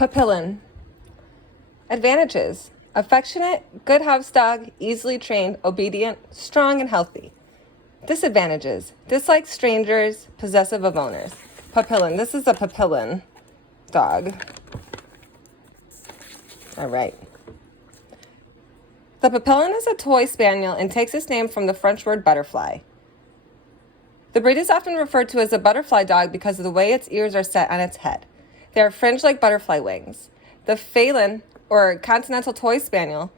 Papillon. Advantages: affectionate, good house dog, easily trained, obedient, strong, and healthy. Disadvantages: dislikes strangers, possessive of owners. Papillon. This is a Papillon dog. All right. The Papillon is a toy spaniel and takes its name from the French word butterfly. The breed is often referred to as a butterfly dog because of the way its ears are set on its head. They are fringed like butterfly wings. The Felin, or continental toy spaniel,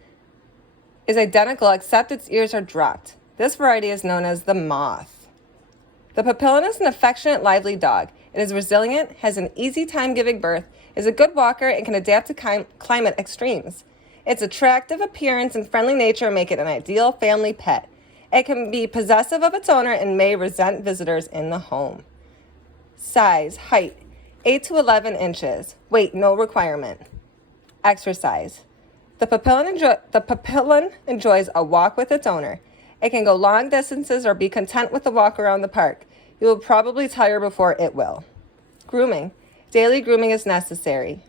is identical except its ears are dropped. This variety is known as the moth. The Papillon is an affectionate, lively dog. It is resilient, has an easy time giving birth, is a good walker, and can adapt to climate extremes. Its attractive appearance and friendly nature make it an ideal family pet. It can be possessive of its owner and may resent visitors in the home. Size, height, 8 to 11 inches. Weight, no requirement. Exercise. The Papillon enjoys a walk with its owner. It can go long distances or be content with a walk around the park. You will probably tire before it will. Grooming. Daily grooming is necessary.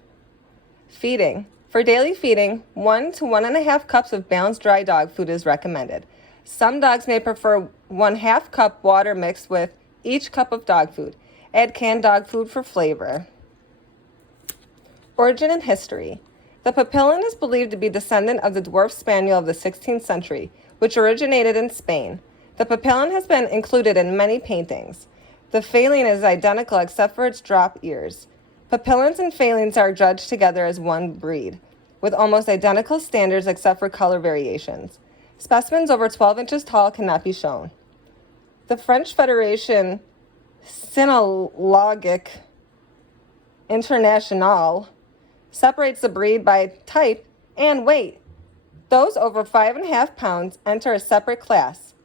Feeding. For daily feeding, 1 to 1.5 cups of balanced dry dog food is recommended. Some dogs may prefer 1/2 cup water mixed with each cup of dog food. Add canned dog food for flavor. Origin and history. The Papillon is believed to be descendant of the dwarf spaniel of the 16th century, which originated in Spain. The Papillon has been included in many paintings. The Felin is identical except for its drop ears. Papillons and Felins are judged together as one breed, with almost identical standards except for color variations. Specimens over 12 inches tall cannot be shown. The French Federation Cynologique Internationale separates the breed by type and weight. Those over 5.5 pounds enter a separate class.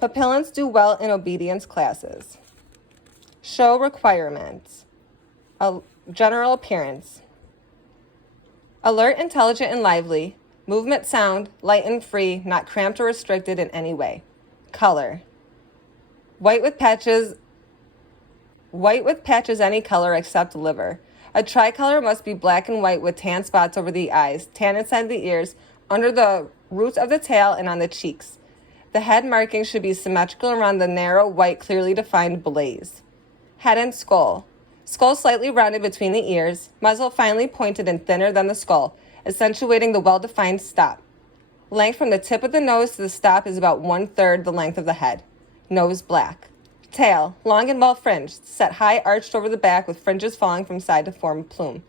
Papillons do well in obedience classes. Show requirements. General appearance. Alert, intelligent, and lively. Movement sound, light and free, not cramped or restricted in any way. Color. White with patches any color except liver. A tricolor must be black and white with tan spots over the eyes, tan inside the ears, under the roots of the tail, and on the cheeks. The head markings should be symmetrical around the narrow, white, clearly defined blaze. Head and skull. Skull slightly rounded between the ears, muzzle finely pointed and thinner than the skull, accentuating the well-defined stop. Length from the tip of the nose to the stop is about 1/3 the length of the head. Nose black. Tail, long and well fringed, set high arched over the back with fringes falling from side to form a plume.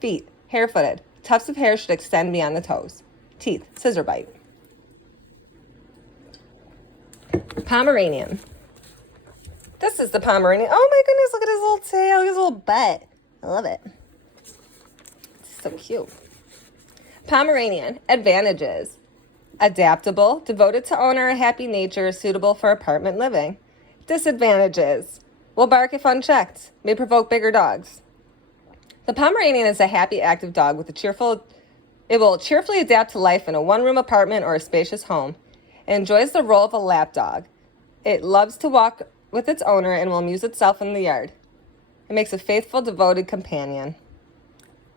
Feet, hair-footed. Tufts of hair should extend beyond the toes. Teeth, scissor bite. Pomeranian. This is the Pomeranian. Oh my goodness, look at his little tail, look at his little butt. I love it. It's so cute. Pomeranian. Advantages: adaptable, devoted to owner, a happy nature, suitable for apartment living. Disadvantages: will bark if unchecked, may provoke bigger dogs. The Pomeranian is a happy, active dog with it will cheerfully adapt to life in a one-room apartment or a spacious home. It enjoys the role of a lap dog. It loves to walk with its owner and will amuse itself in the yard. It makes a faithful, devoted companion.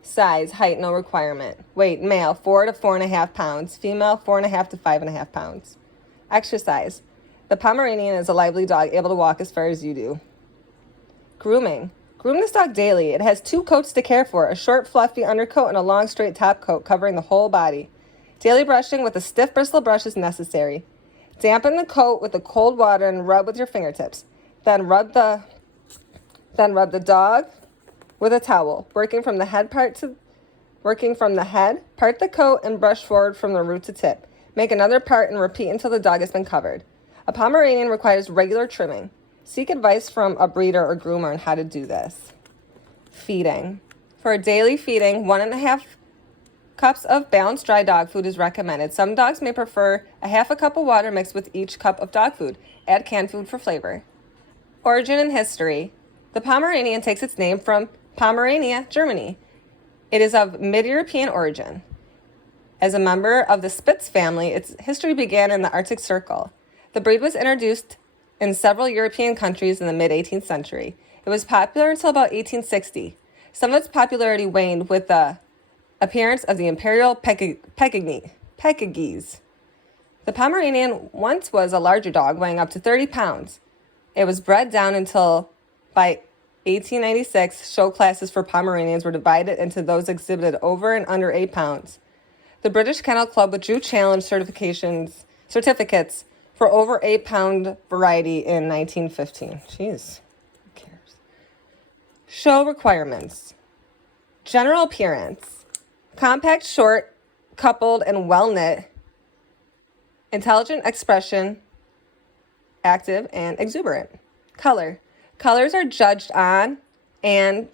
Size, height, no requirement. Weight, male, 4 to 4.5 pounds. Female, 4.5 to 5.5 pounds. Exercise. The Pomeranian is a lively dog, able to walk as far as you do. Grooming. Groom this dog daily. It has 2 coats to care for, a short, fluffy undercoat and a long, straight top coat covering the whole body. Daily brushing with a stiff bristle brush is necessary. Dampen the coat with the cold water and rub with your fingertips. Then rub the dog with a towel, working from the head, part the coat and brush forward from the root to tip. Make another part and repeat until the dog has been covered. A Pomeranian requires regular trimming. Seek advice from a breeder or groomer on how to do this. Feeding. For a daily feeding, 1.5 cups of balanced dry dog food is recommended. Some dogs may prefer a 1/2 cup of water mixed with each cup of dog food. Add canned food for flavor. Origin and history. The Pomeranian takes its name from Pomerania, Germany. It is of mid-European origin. As a member of the Spitz family, its history began in the Arctic Circle. The breed was introduced in several European countries in the mid-18th century. It was popular until about 1860. Some of its popularity waned with the appearance of the imperial Pekingese. The Pomeranian once was a larger dog, weighing up to 30 pounds. It was bred down until by 1896, show classes for Pomeranians were divided into those exhibited over and under 8 pounds. The British Kennel Club withdrew challenge certificates for over 8-pound variety in 1915. Jeez, who cares? Show requirements. General appearance. Compact, short, coupled, and well-knit. Intelligent expression. Active and exuberant. Color. Colors are judged on an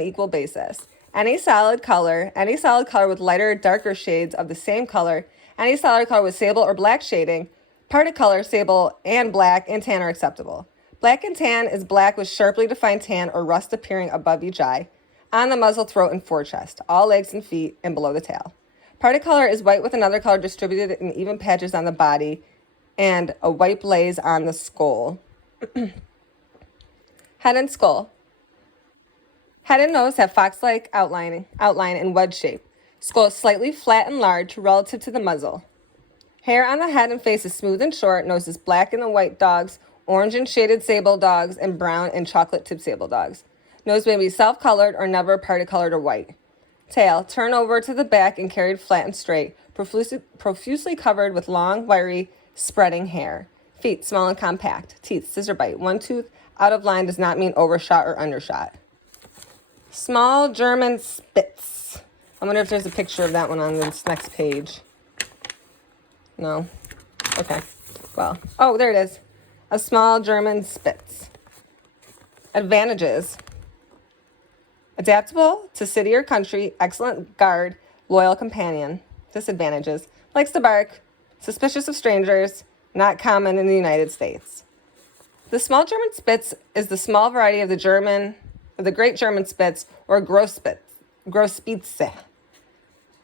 equal basis. Any solid color with lighter or darker shades of the same color, any solid color with sable or black shading, parted color, sable and black, and tan are acceptable. Black and tan is black with sharply defined tan or rust appearing above each eye, on the muzzle, throat, and forechest, all legs and feet, and below the tail. Parted color is white with another color distributed in even patches on the body, and a white blaze on the skull. Head and skull. Head and nose have fox-like outline and wedge shape. Skull is slightly flat and large relative to the muzzle. Hair on the head and face is smooth and short. Nose is black in the white dogs, orange and shaded sable dogs, and brown and chocolate-tipped sable dogs. Nose may be self-colored or never parted colored or white. Tail, turned over to the back and carried flat and straight, profusely covered with long, wiry, spreading hair. Feet, small and compact. Teeth, scissor bite. One tooth out of line does not mean overshot or undershot. Small German Spitz. I wonder if there's a picture of that one on this next page. No? Okay. Well, oh, there it is. A small German Spitz. Advantages. Adaptable to city or country, excellent guard, loyal companion. Disadvantages. Likes to bark, suspicious of strangers, not common in the United States. The small German Spitz is the small variety of the Great German Spitz or Großspitze.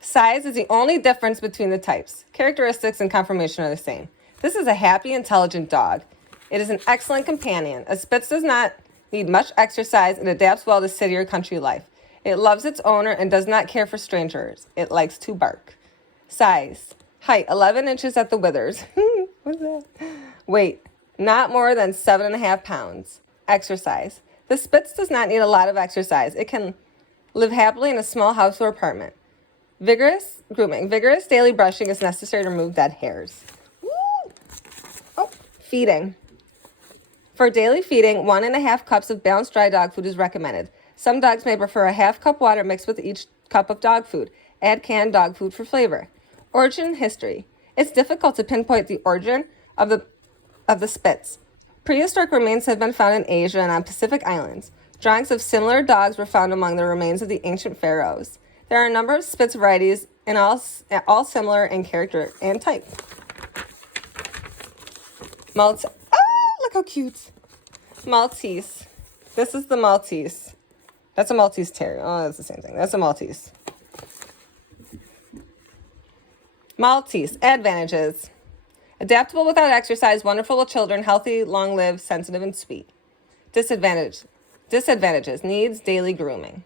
Size is the only difference between the types. Characteristics and conformation are the same. This is a happy, intelligent dog. It is an excellent companion. A Spitz does not need much exercise and adapts well to city or country life. It loves its owner and does not care for strangers. It likes to bark. Size. Height, 11 inches at the withers. What's that? Weight, not more than 7.5 pounds. Exercise. The Spitz does not need a lot of exercise. It can live happily in a small house or apartment. Vigorous grooming. Vigorous daily brushing is necessary to remove dead hairs. Woo! Oh, feeding. For daily feeding, 1.5 cups of balanced dry dog food is recommended. Some dogs may prefer a half cup water mixed with each cup of dog food. Add canned dog food for flavor. Origin and history. It's difficult to pinpoint the origin of the Spitz. Prehistoric remains have been found in Asia and on Pacific Islands. Drawings of similar dogs were found among the remains of the ancient pharaohs. There are a number of Spitz varieties, and all similar in character and type. Look how cute. Maltese. This is the Maltese. That's a Maltese Terrier. Oh, that's the same thing. That's a Maltese. Maltese. Advantages. Adaptable without exercise, wonderful with children, healthy, long-lived, sensitive, and sweet. Disadvantages. Needs daily grooming.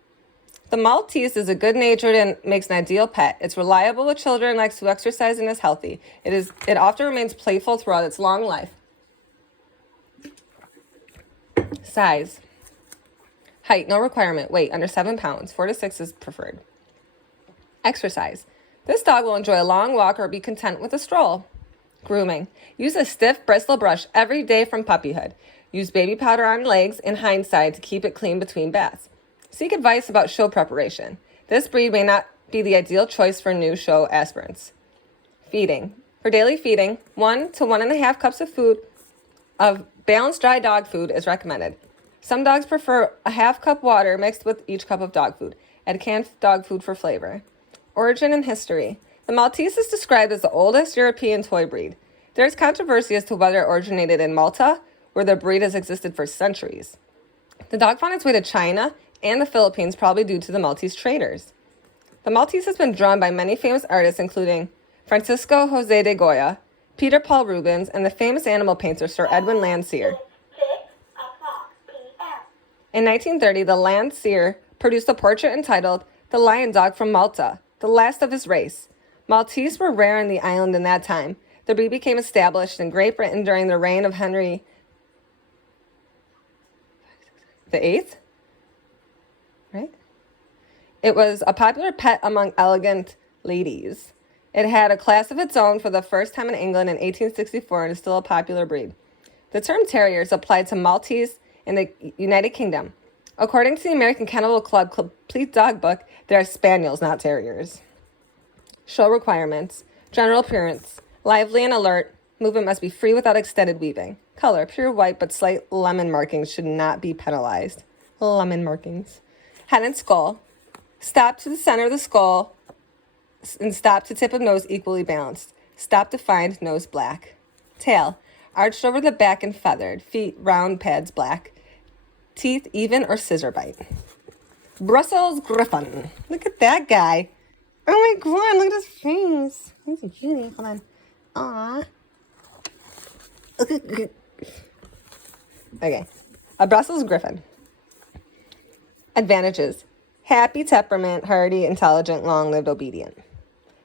The Maltese is a good-natured and makes an ideal pet. It's reliable with children, likes to exercise, and is healthy. It often remains playful throughout its long life. Size. Height, no requirement. Weight, under 7 pounds. 4 to 6 is preferred. Exercise. This dog will enjoy a long walk or be content with a stroll. Grooming. Use a stiff bristle brush every day from puppyhood. Use baby powder on legs and hindside to keep it clean between baths. Seek advice about show preparation. This breed may not be the ideal choice for new show aspirants. Feeding. For daily feeding, 1 to 1.5 cups of balanced dry dog food is recommended. Some dogs prefer a half cup water mixed with each cup of dog food. Add canned dog food for flavor. Origin and history. The Maltese is described as the oldest European toy breed. There is controversy as to whether it originated in Malta, where the breed has existed for centuries. The dog found its way to China and the Philippines, probably due to the Maltese traders. The Maltese has been drawn by many famous artists, including Francisco Jose de Goya, Peter Paul Rubens, and the famous animal painter Sir Edwin Landseer. In 1930, the Landseer produced a portrait entitled The Lion Dog from Malta, the last of his race. Maltese were rare in the island in that time. The breed became established in Great Britain during the reign of Henry VIII, right? It was a popular pet among elegant ladies. It had a class of its own for the first time in England in 1864 and is still a popular breed. The term terrier is applied to Maltese in the United Kingdom. According to the American Kennel Club Complete Dog Book, they are spaniels, not terriers. Show requirements. General appearance. Lively and alert. Movement must be free without extended weaving. Color. Pure white but slight lemon markings should not be penalized. Lemon markings. Head and skull. Stop to the center of the skull and stop to tip of nose equally balanced. Stop defined, nose black. Tail. Arched over the back and feathered. Feet round, pads black. Teeth even or scissor bite. Brussels Griffon. Look at that guy. Oh my god, look at his face. He's a cutie. Hold on. Aww. Okay. A Brussels Griffon. Advantages. Happy temperament, hardy, intelligent, long-lived, obedient.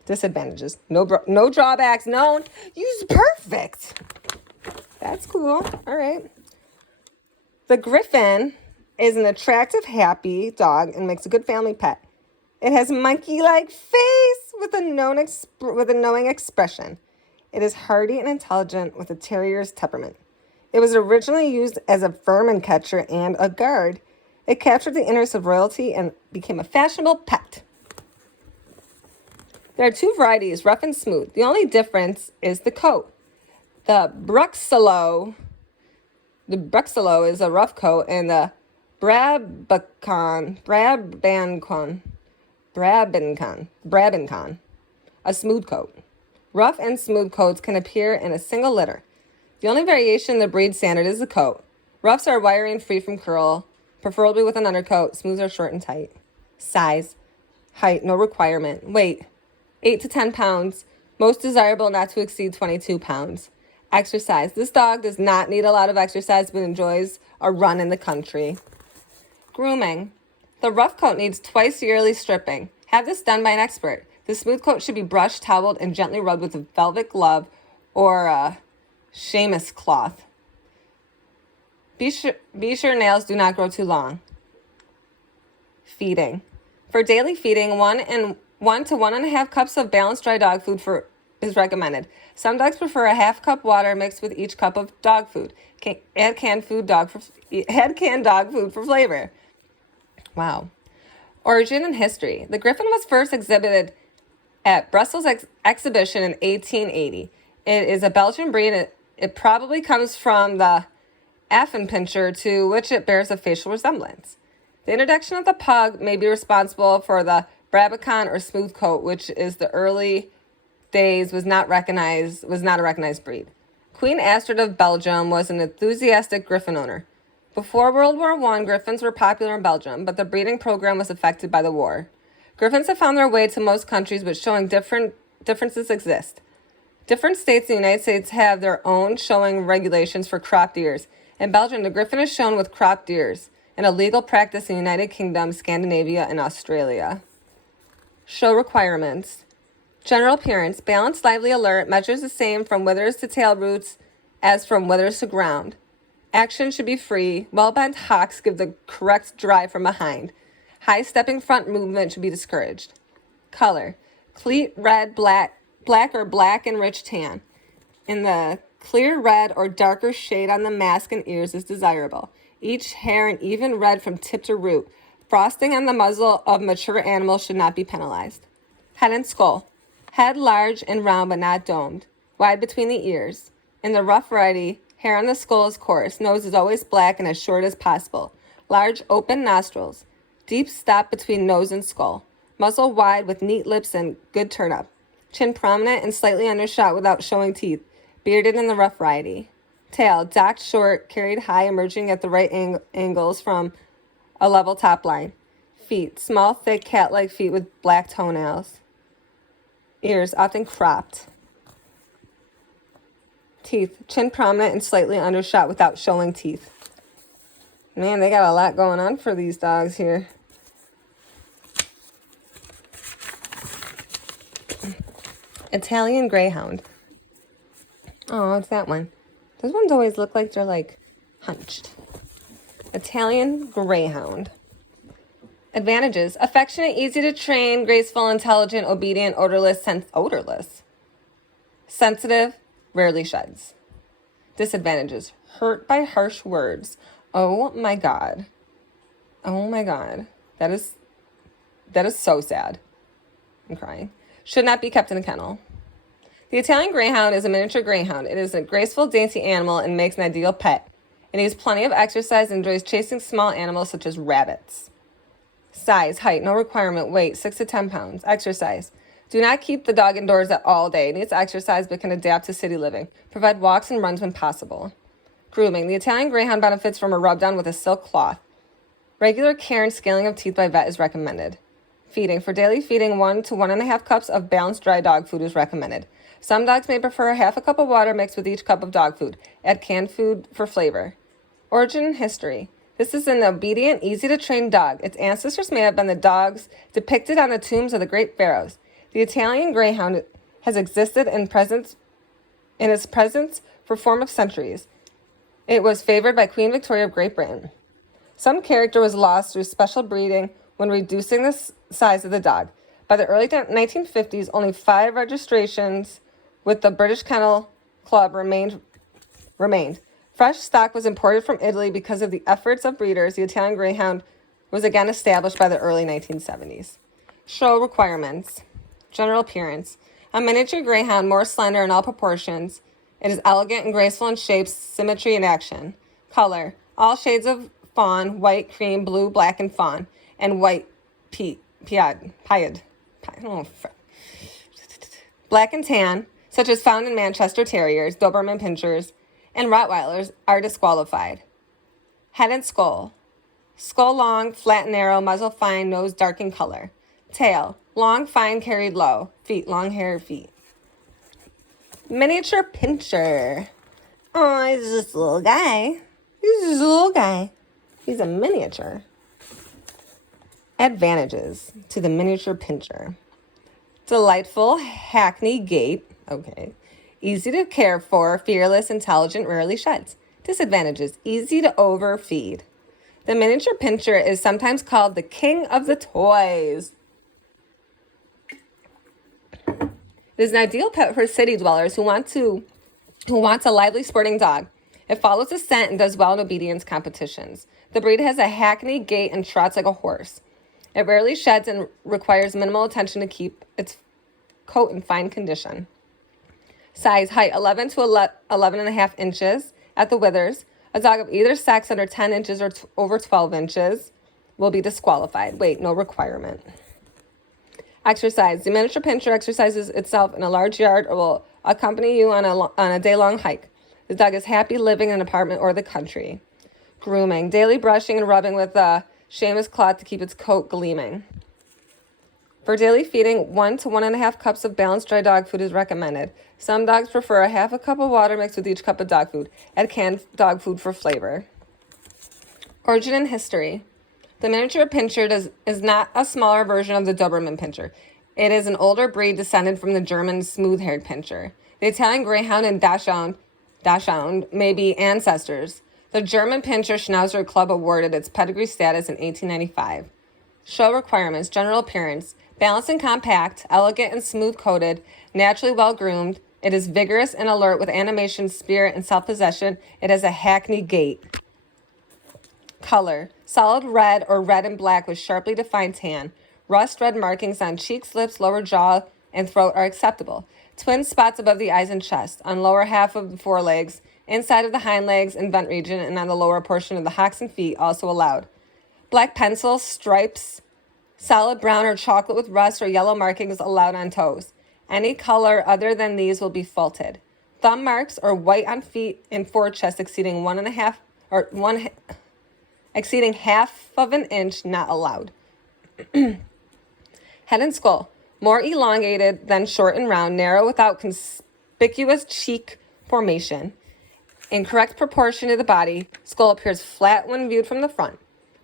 Disadvantages. No drawbacks known. Use perfect. That's cool. All right. The Griffon is an attractive, happy dog and makes a good family pet. It has a monkey-like face with a knowing expression. It is hardy and intelligent with a terrier's temperament. It was originally used as a vermin catcher and a guard. It captured the interest of royalty and became a fashionable pet. There are two varieties, rough and smooth. The only difference is the coat. The Brabanconne is a rough coat, and the Brabanconne, a smooth coat. Rough and smooth coats can appear in a single litter. The only variation in the breed standard is the coat. Roughs are wiry and free from curl, preferably with an undercoat. Smooths are short and tight. Size. Height, no requirement. Weight, 8 to 10 pounds. Most desirable not to exceed 22 pounds. Exercise. This dog does not need a lot of exercise but enjoys a run in the country. Grooming. The rough coat needs twice yearly stripping. Have this done by an expert. The smooth coat should be brushed, toweled, and gently rubbed with a velvet glove or a chamois cloth. Be sure nails do not grow too long. Feeding. For daily feeding, 1 to 1.5 cups of balanced dry dog food is recommended. Some dogs prefer a half cup water mixed with each cup of dog food. Add canned dog food for flavor. Wow. Origin and history. The Griffon was first exhibited at Brussels exhibition in 1880. It is a Belgian breed. It probably comes from the Pinscher, to which it bears a facial resemblance. The introduction of the pug may be responsible for the Brabanconne or smooth coat, which is the early days was not a recognized breed. Queen Astrid of Belgium was an enthusiastic Griffon owner. Before World War I, Griffons were popular in Belgium, but the breeding program was affected by the war. Griffons have found their way to most countries, but showing differences exist. Different states in the United States have their own showing regulations for cropped ears. In Belgium, the Griffon is shown with cropped ears, and a legal practice in the United Kingdom, Scandinavia, and Australia. Show requirements. General appearance, balanced, lively, alert, measures the same from withers to tail roots as from withers to ground. Action should be free. Well-bent hocks give the correct drive from behind. High-stepping front movement should be discouraged. Color, cleat red, black or black and rich tan. In the clear red or darker shade on the mask and ears is desirable. Each hair an even red from tip to root. Frosting on the muzzle of mature animals should not be penalized. Head and skull. Head large and round but not domed. Wide between the ears. In the rough variety, hair on the skull is coarse. Nose is always black and as short as possible. Large open nostrils. Deep stop between nose and skull. Muzzle wide with neat lips and good turn up. Chin prominent and slightly undershot without showing teeth. Bearded in the rough variety. Tail, docked short, carried high, emerging at the right angles from a level top line. Feet, small, thick, cat-like feet with black toenails. Ears, often cropped. Teeth, chin prominent and slightly undershot without showing teeth. Man, they got a lot going on for these dogs here. Italian Greyhound. Oh, it's that one. Those ones always look like they're like hunched. Italian Greyhound. Advantages: affectionate, easy to train, graceful, intelligent, obedient, odorless, sensitive, rarely sheds. Disadvantages: hurt by harsh words. Oh my God. Oh my God. That is so sad. I'm crying. Should not be kept in a kennel. The Italian Greyhound is a miniature greyhound. It is a graceful, dainty animal and makes an ideal pet. It needs plenty of exercise and enjoys chasing small animals such as rabbits. Size, height, no requirement, weight, 6 to 10 pounds. Exercise. Do not keep the dog indoors all day. It needs exercise but can adapt to city living. Provide walks and runs when possible. Grooming. The Italian Greyhound benefits from a rub down with a silk cloth. Regular care and scaling of teeth by vet is recommended. Feeding. For daily feeding, 1 to 1.5 cups of balanced dry dog food is recommended. Some dogs may prefer half a cup of water mixed with each cup of dog food. Add canned food for flavor. Origin and history. This is an obedient, easy-to-train dog. Its ancestors may have been the dogs depicted on the tombs of the great pharaohs. The Italian Greyhound has existed in its presence for form of centuries. It was favored by Queen Victoria of Great Britain. Some character was lost through special breeding when reducing the size of the dog. By the early 1950s, only 5 registrations with the British Kennel Club remained. Fresh stock was imported from Italy because of the efforts of breeders. The Italian Greyhound was again established by the early 1970s. Show requirements. General appearance. A miniature greyhound, more slender in all proportions. It is elegant and graceful in shapes, symmetry, and action. Color. All shades of fawn, white, cream, blue, black, and fawn, and white pied. Black and tan, such as found in Manchester Terriers, Doberman Pinschers, and Rottweilers, are disqualified. Head and skull. Skull long, flat and narrow, muzzle fine, nose dark in color. Tail. Long, fine, carried low. Feet. Long hair feet. Miniature Pinscher. Oh, he's just a little guy. He's a miniature. Advantages to the miniature Pinscher. Delightful Hackney gait. Okay. Easy to care for, fearless, intelligent, rarely sheds. Disadvantages: easy to overfeed. The miniature Pinscher is sometimes called the king of the toys. It is an ideal pet for city dwellers who want a lively sporting dog. It follows a scent and does well in obedience competitions. The breed has a Hackney gait and trots like a horse. It rarely sheds and requires minimal attention to keep its coat in fine condition. Size, height, 11 to 11.5 inches at the withers. A dog of either sex under 10 inches or over 12 inches will be disqualified. Weight, no requirement. Exercise. The miniature Pinscher exercises itself in a large yard or will accompany you on a day-long hike. The dog is happy living in an apartment or the country. Grooming. Daily brushing and rubbing with a chamois cloth to keep its coat gleaming. For daily feeding, 1 to 1.5 cups of balanced dry dog food is recommended. Some dogs prefer a half a cup of water mixed with each cup of dog food. Add canned dog food for flavor. Origin and history. The miniature Pinscher is not a smaller version of the Doberman Pinscher. It is an older breed descended from the German smooth-haired Pinscher. The Italian Greyhound and Dachshund may be ancestors. The German Pinscher Schnauzer Club awarded its pedigree status in 1895. Show requirements. General appearance. Balanced and compact, elegant and smooth-coated, naturally well-groomed. It is vigorous and alert with animation, spirit, and self-possession. It has a Hackney gait. Color. Solid red or red and black with sharply defined tan. Rust red markings on cheeks, lips, lower jaw, and throat are acceptable. Twin spots above the eyes and chest, on lower half of the forelegs, inside of the hind legs and vent region, and on the lower portion of the hocks and feet also allowed. Black pencil, stripes, solid brown or chocolate with rust or yellow markings allowed on toes. Any color other than these will be faulted. Thumb marks or white on feet and forechest exceeding exceeding half of an inch not allowed. Head and skull. More elongated than short and round, narrow without conspicuous cheek formation. In correct proportion to the body, skull appears flat when viewed from the front.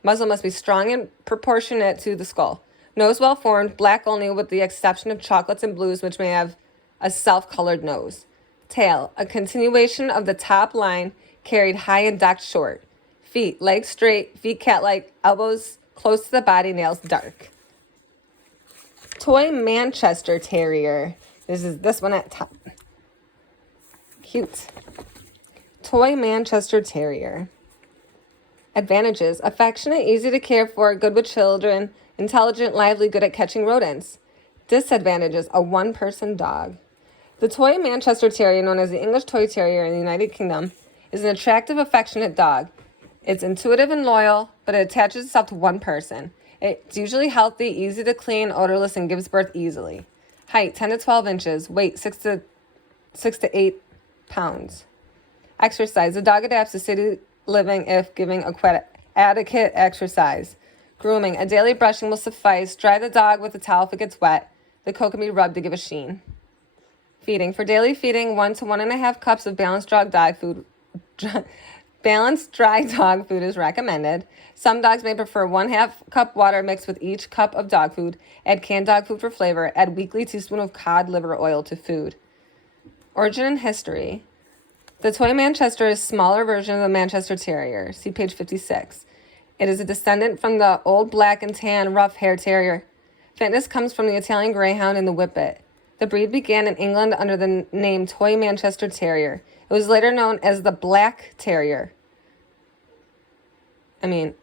Muzzle must be strong and proportionate to the skull. Nose well formed, black only with the exception of chocolates and blues, which may have a self-colored nose. Tail, a continuation of the top line, carried high and docked short. Feet, legs straight, feet cat-like, elbows close to the body, nails dark. Toy Manchester Terrier. This one at top. Cute. Toy Manchester Terrier. Advantages: affectionate, easy to care for, good with children, intelligent, lively, good at catching rodents. Disadvantages: a one-person dog. The Toy Manchester Terrier, known as the English Toy Terrier in the United Kingdom, is an attractive, affectionate dog. It's intuitive and loyal, but it attaches itself to one person. It's usually healthy, easy to clean, odorless, and gives birth easily. Height, 10 to 12 inches. Weight, 6 to 8 pounds. Exercise. The dog adapts to city living if giving adequate exercise. Grooming. A daily brushing will suffice. Dry the dog with a towel if it gets wet. The coat can be rubbed to give a sheen. Feeding. For daily feeding, 1 to 1.5 cups of balanced dry dog food is recommended. Some dogs may prefer 1/2 cup water mixed with each cup of dog food. Add canned dog food for flavor. Add weekly teaspoon of cod liver oil to food. Origin and history. The Toy Manchester is a smaller version of the Manchester Terrier. See page 56. It is a descendant from the old black and tan rough hair terrier. Fitness comes from the Italian Greyhound and the Whippet. The breed began in England under the name Toy Manchester Terrier. It was later known as the Black Terrier. It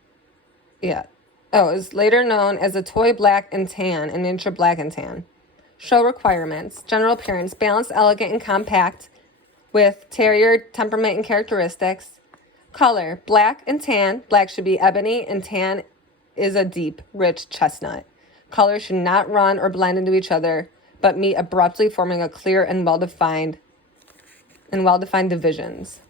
was later known as the Toy Black and Tan and Miniature Black and Tan. Show requirements. General appearance: balanced, elegant, and compact with terrier temperament and characteristics. Color: black and tan. Black should be ebony and tan is a deep, rich chestnut. Colors should not run or blend into each other, but meet abruptly, forming a clear and well-defined divisions.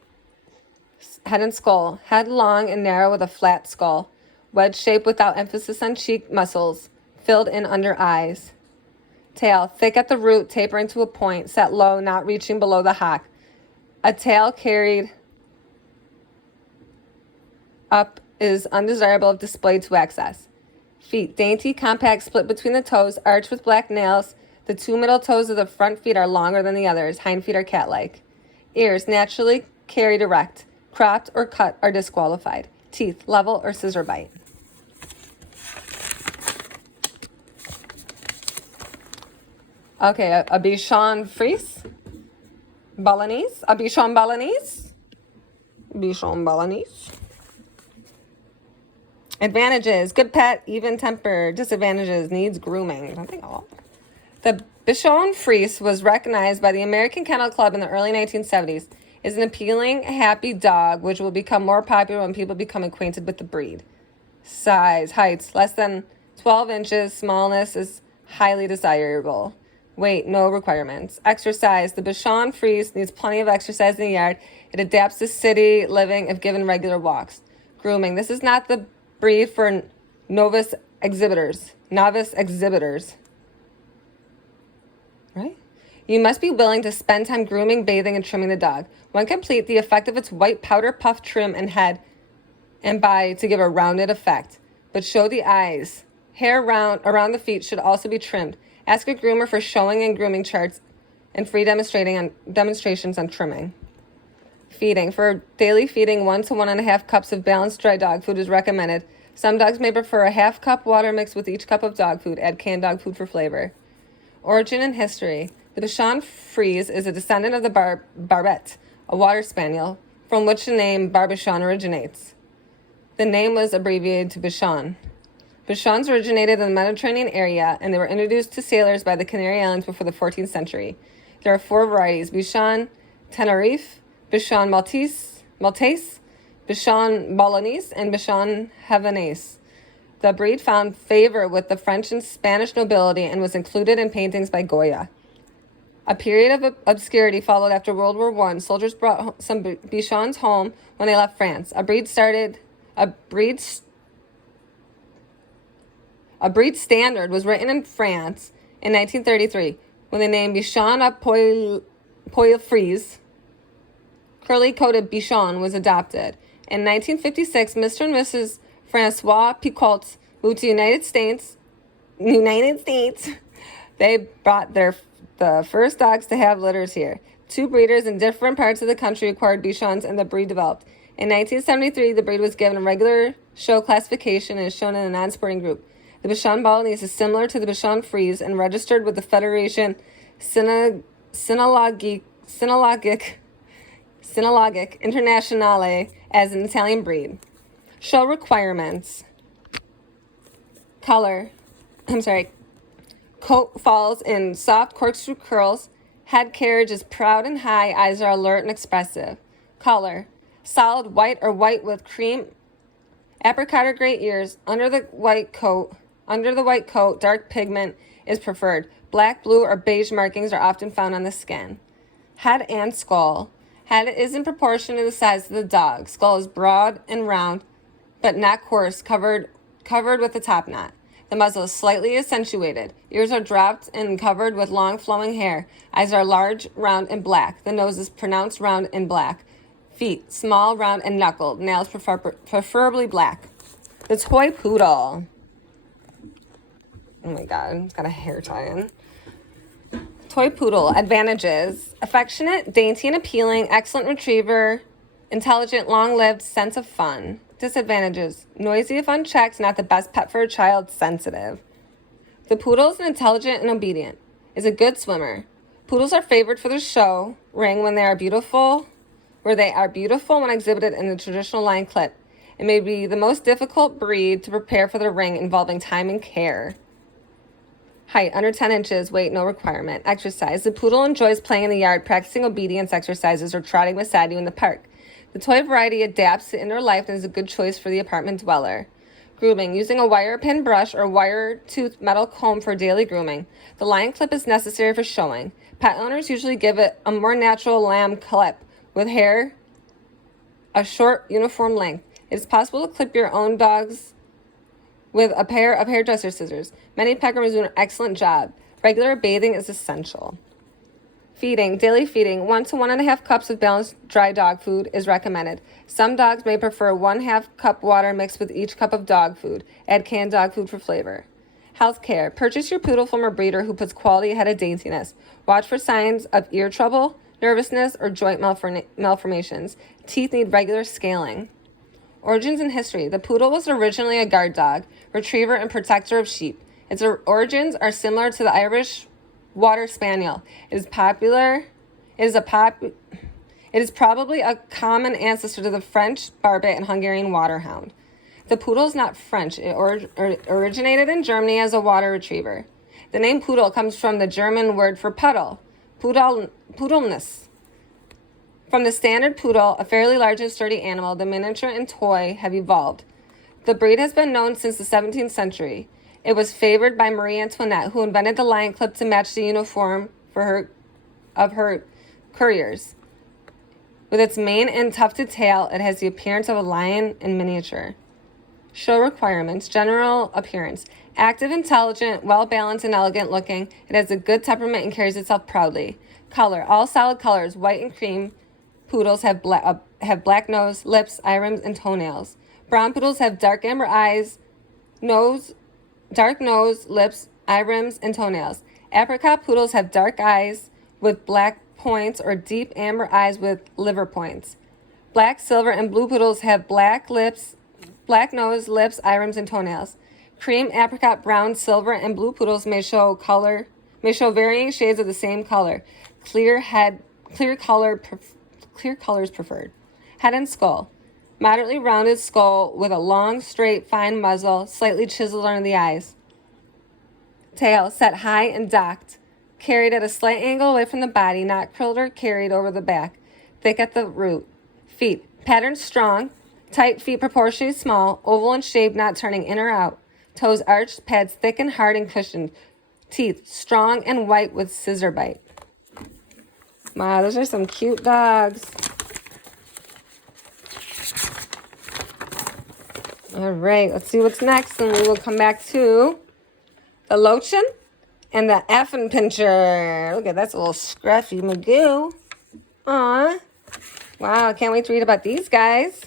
Head and skull. Head long and narrow with a flat skull. Wedge shape without emphasis on cheek muscles. Filled in under eyes. Tail. Thick at the root, tapering to a point. Set low, not reaching below the hock. A tail carried up is undesirable if displayed to excess. Feet. Dainty, compact, split between the toes, arched with black nails. The 2 middle toes of the front feet are longer than the others. Hind feet are cat-like. Ears. Naturally carried erect. Cropped or cut are disqualified. Teeth. Level or scissor bite. Okay, a Bichon Frise. Balinese. A Bichon Balinese. Bichon Balinese. Advantages: good pet, even temper. Disadvantages: needs grooming. I think all. The Bichon Frise was recognized by the American Kennel Club in the early 1970s as an appealing, happy dog, which will become more popular when people become acquainted with the breed. Size: heights less than 12 inches. Smallness is highly desirable. Weight, no requirements. Exercise: the Bichon Frise needs plenty of exercise in the yard. It adapts to city living if given regular walks. Grooming: this is not the breed for novice exhibitors. Right? You must be willing to spend time grooming, bathing, and trimming the dog. When complete, the effect of its white powder puff trim and head and body to give a rounded effect. But show the eyes. Hair around the feet should also be trimmed. Ask a groomer for showing and grooming charts and free demonstrations on trimming. Feeding: for daily feeding, 1 to 1.5 cups of balanced dry dog food is recommended. Some dogs may prefer a 1/2 cup water mixed with each cup of dog food. Add canned dog food for flavor. Origin and history. The Bichon Frise is a descendant of the Barbet, a water spaniel, from which the name Barbichon originates. The name was abbreviated to Bichon. Bichons originated in the Mediterranean area, and they were introduced to sailors by the Canary Islands before the 14th century. There are 4 varieties: Bichon Tenerife, Bichon Maltese, Bichon Balinese, and Bichon Havanese. The breed found favor with the French and Spanish nobility and was included in paintings by Goya. A period of obscurity followed after World War I. Soldiers brought some Bichons home when they left France. A breed standard was written in France in 1933 when they named Bichon a Poil Frise. curly-coated Bichon was adopted. In 1956, Mr. and Mrs. Francois Picot moved to United States. They brought the first dogs to have litters here. Two breeders in different parts of the country acquired Bichons, and the breed developed. In 1973, the breed was given a regular show classification and is shown in a non-sporting group. The Bichon Balinese is similar to the Bichon Frise and registered with the Federation Sinologique Internationale as an Italian breed. Show requirements. Coat falls in soft corkscrew curls. Head carriage is proud and high. Eyes are alert and expressive. Color. Solid white or white with cream, apricot or gray ears. Under the white coat, dark pigment is preferred. Black, blue, or beige markings are often found on the skin. Head and skull. Head is in proportion to the size of the dog. Skull is broad and round, but not coarse, covered with a top knot. The muzzle is slightly accentuated. Ears are dropped and covered with long flowing hair. Eyes are large, round, and black. The nose is pronounced round and black. Feet, small, round, and knuckled. Nails preferably black. The toy poodle. Oh my God, it's got a hair tie-in. Toy poodle. Advantages. Affectionate, dainty, and appealing. Excellent retriever. Intelligent, long-lived, sense of fun. Disadvantages. Noisy if unchecked, not the best pet for a child. Sensitive. The poodle is intelligent and obedient. Is a good swimmer. Poodles are favored for their show ring when they are beautiful when exhibited in the traditional line clip. It may be the most difficult breed to prepare for the ring, involving time and care. Height, under 10 inches. Weight, no requirement. Exercise. The poodle enjoys playing in the yard, practicing obedience exercises, or trotting beside you in the park. The toy variety adapts to indoor life and is a good choice for the apartment dweller. Grooming. Using a wire pin brush or wire tooth metal comb for daily grooming. The line clip is necessary for showing. Pet owners usually give it a more natural lamb clip with hair a short, uniform length. It is possible to clip your own dogs with a pair of hairdresser scissors. Many pet groomers do an excellent job. Regular bathing is essential. Feeding. Daily feeding. 1 to 1.5 cups of balanced dry dog food is recommended. Some dogs may prefer 1/2 cup water mixed with each cup of dog food. Add canned dog food for flavor. Health care. Purchase your poodle from a breeder who puts quality ahead of daintiness. Watch for signs of ear trouble, nervousness, or joint malformations. Teeth need regular scaling. Origins and history. The poodle was originally a guard dog, retriever, and protector of sheep. Its origins are similar to the Irish Water Spaniel. It is probably a common ancestor to the French Barbet and Hungarian Waterhound. The poodle is not French. It originated in Germany as a water retriever. The name poodle comes from the German word for puddle, poodleness. From the standard poodle, a fairly large and sturdy animal, the miniature and toy have evolved. The breed has been known since the 17th century. It was favored by Marie Antoinette, who invented the lion clip to match the uniform of her couriers. With its mane and tufted tail, it has the appearance of a lion in miniature. Show requirements. General appearance. Active, intelligent, well-balanced, and elegant looking. It has a good temperament and carries itself proudly. Color. All solid colors, white and cream. Poodles have black nose, lips, eye rims, and toenails. Brown poodles have dark amber eyes, dark nose, lips, eye rims, and toenails. Apricot poodles have dark eyes with black points or deep amber eyes with liver points. Black, silver, and blue poodles have black nose, lips, eye rims, and toenails. Cream, apricot, brown, silver, and blue poodles may show varying shades of the same color. Clear colors preferred. Head and skull. Moderately rounded skull with a long, straight, fine muzzle, slightly chiseled under the eyes. Tail set high and docked, carried at a slight angle away from the body, not curled or carried over the back, thick at the root. Feet. Pattern strong, tight feet proportionally small, oval in shape, not turning in or out. Toes arched, pads thick and hard and cushioned. Teeth strong and white with scissor bite. Wow, those are some cute dogs. All right, let's see what's next, and we will come back to the Lochin and the Pinscher. Look at that's a little scruffy Magoo. Aw. Wow, I can't wait to read about these guys.